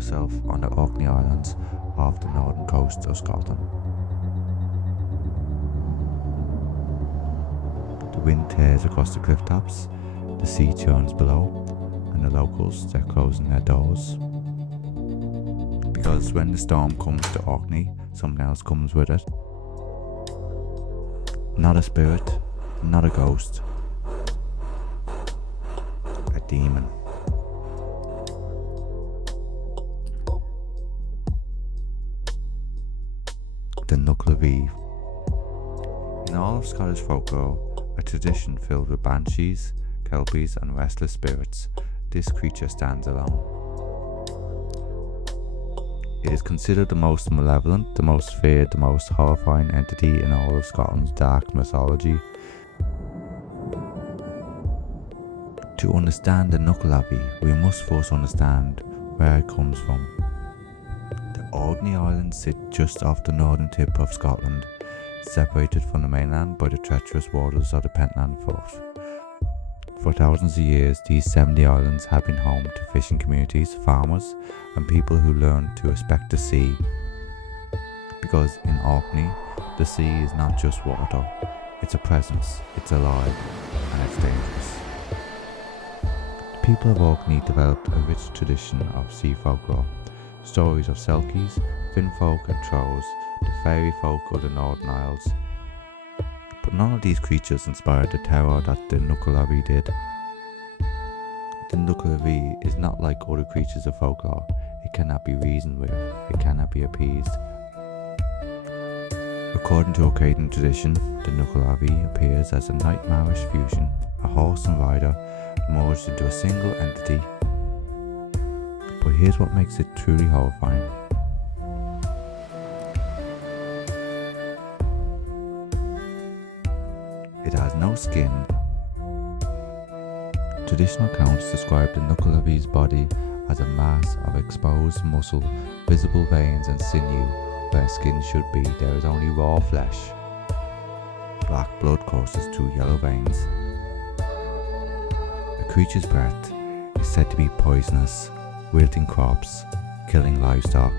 yourself on the Orkney Islands off the northern coast of Scotland. The wind tears across the cliff tops, the sea churns below, and the locals, they're closing their doors. Because when the storm comes to Orkney, something else comes with it. Not a spirit, not a ghost, a demon. The Nuckelavee. In all of Scottish folklore, a tradition filled with banshees, kelpies and restless spirits, this creature stands alone. It is considered the most malevolent, the most feared, the most horrifying entity in all of Scotland's dark mythology. To understand the Nuckelavee, we must first understand where it comes from. The Orkney Islands sit just off the northern tip of Scotland, separated from the mainland by the treacherous waters of the Pentland Firth. For thousands of years, these 70 islands have been home to fishing communities, farmers, and people who learned to respect the sea. Because in Orkney, the sea is not just water, it's a presence, it's alive, and it's dangerous. The people of Orkney developed a rich tradition of sea folklore, stories of Selkies, Finfolk and Trolls, the fairy folk of the Northern Isles. But none of these creatures inspired the terror that the Nuckelavee did. The Nuckelavee is not like other creatures of folklore. It cannot be reasoned with, it cannot be appeased. According to Orcadian tradition, the Nuckelavee appears as a nightmarish fusion, a horse and rider merged into a single entity. But here's what makes it truly horrifying. It has no skin. Traditional accounts describe the Nuckelavee's body as a mass of exposed muscle, visible veins and sinew. Where skin should be, there is only raw flesh. Black blood courses through yellow veins. The creature's breath is said to be poisonous, wilting crops, killing livestock,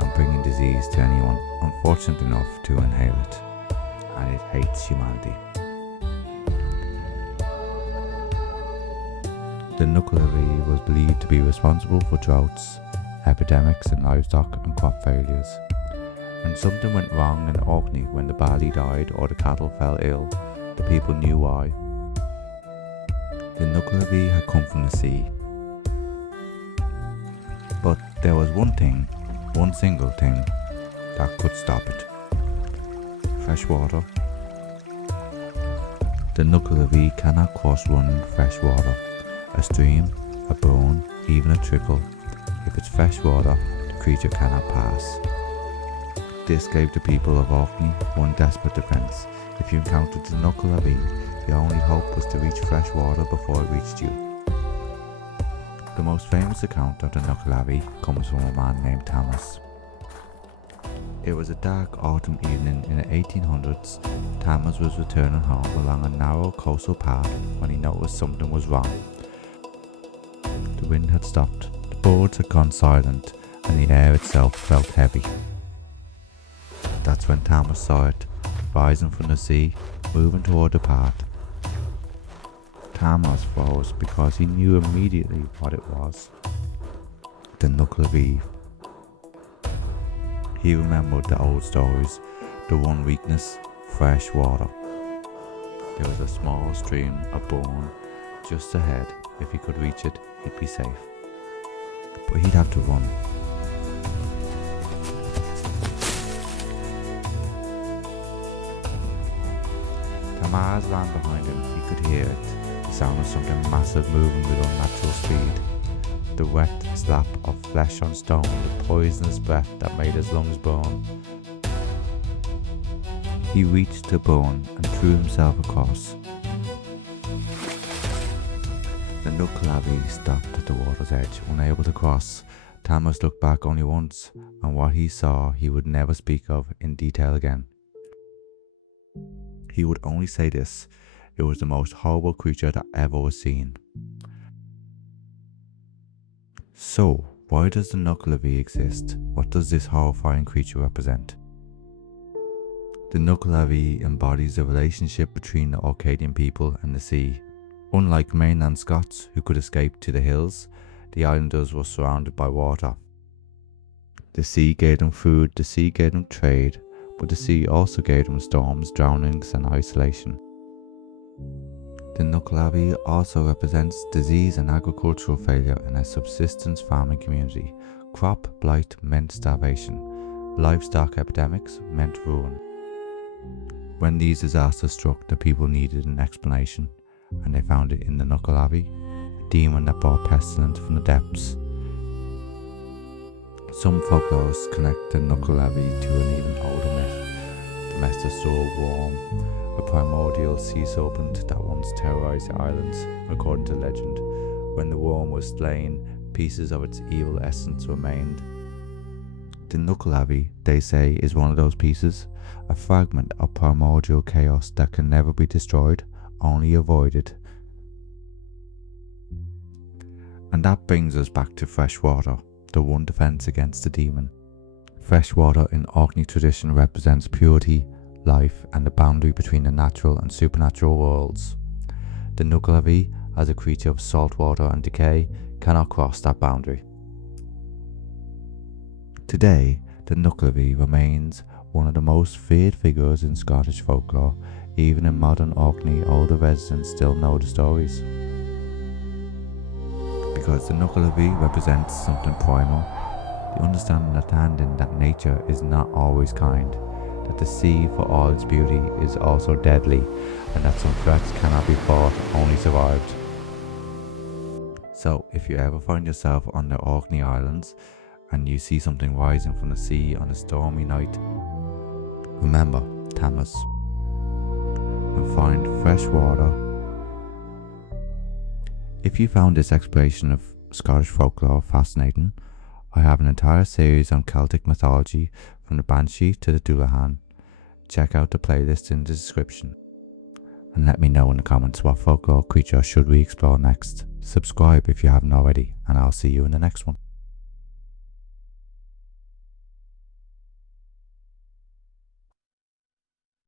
and bringing disease to anyone unfortunate enough to inhale it. And it hates humanity. The Nuckelavee was believed to be responsible for droughts, epidemics in livestock and crop failures. When something went wrong in Orkney, when the barley died or the cattle fell ill, the people knew why. The Nuckelavee had come from the sea. But there was one thing, one single thing, that could stop it. Fresh water. The Nuckelavee cannot cross running fresh water. A stream, a burn, even a trickle. If it's fresh water, the creature cannot pass. This gave the people of Orkney one desperate defence. If you encountered the Nuckelavee, your only hope was to reach fresh water before it reached you. The most famous account of the Nuckelavee comes from a man named Tammas. It was a dark autumn evening in the 1800s. Tammas was returning home along a narrow coastal path when he noticed something was wrong. The wind had stopped, the birds had gone silent, and the air itself felt heavy. That's when Tammas saw it, rising from the sea, moving toward the path. Tammas froze because he knew immediately what it was. The Nuckelavee. He remembered the old stories, the one weakness, fresh water. There was a small stream, a burn, just ahead. If he could reach it, he'd be safe. But he'd have to run. Tammas ran behind him. He could hear it, the sound of something massive moving with unnatural speed. The wet slap of flesh on stone, the poisonous breath that made his lungs burn. He reached the burn and threw himself across. The Nuckelavee stopped at the water's edge, unable to cross. Tammas looked back only once, and what he saw he would never speak of in detail again. He would only say this: it was the most horrible creature that ever was seen. So, Why does the Nuckelavee exist? What does this horrifying creature represent? The Nuckelavee embodies the relationship between the Orcadian people and the sea. Unlike mainland Scots, who could escape to the hills, the islanders were surrounded by water. The sea gave them food, the sea gave them trade, but the sea also gave them storms, drownings and isolation. The Nuckelavee also represents disease and agricultural failure in a subsistence farming community. Crop blight meant starvation. Livestock epidemics meant ruin. When these disasters struck, the people needed an explanation, and they found it in the Nuckelavee, a demon that brought pestilence from the depths. Some folklorists connect the Nuckelavee to an even older myth, the Mestrosaur worm, a primordial sea serpent that once terrorized the islands. According to legend, when the worm was slain, pieces of its evil essence remained. The Nuckelavee, they say, is one of those pieces, a fragment of primordial chaos that can never be destroyed, only avoided. And that brings us back to fresh water, the one defense against the demon. Fresh water in Orkney tradition represents purity, life, and the boundary between the natural and supernatural worlds. The Nuckelavee, as a creature of salt water and decay, cannot cross that boundary. Today, the Nuckelavee remains one of the most feared figures in Scottish folklore. Even in modern Orkney, older residents still know the stories. Because the Nuckelavee represents something primal, the understanding that nature is not always kind, that the sea for all its beauty is also deadly, and that some threats cannot be fought, only survived. So if you ever find yourself on the Orkney Islands and you see something rising from the sea on a stormy night, remember Tammas and find fresh water. If you found this exploration of Scottish folklore fascinating, I have an entire series on Celtic mythology from the Banshee to the Dullahan. Check out the playlist in the description. And let me know in the comments what folklore creature should we explore next. Subscribe if you haven't already, and I'll see you in the next one.